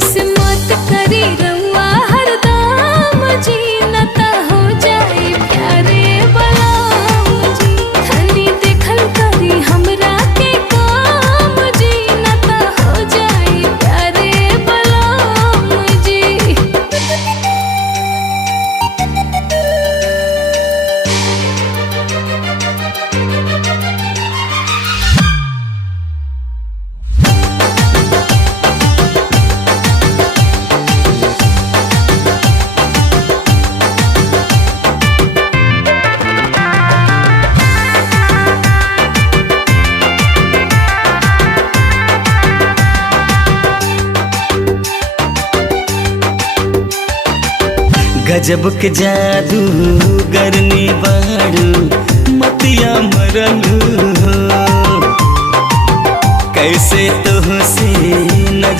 ऐसे मत करी रउआ हरदम जी, न त हो जाई प्यारे बलम जी। तनी देखल करी हमरा के काम जी, न त हो जाई प्यारे बलम जी। गजब के जादू गरनी बाड़ू मतिया मरल हो, कैसे तो से न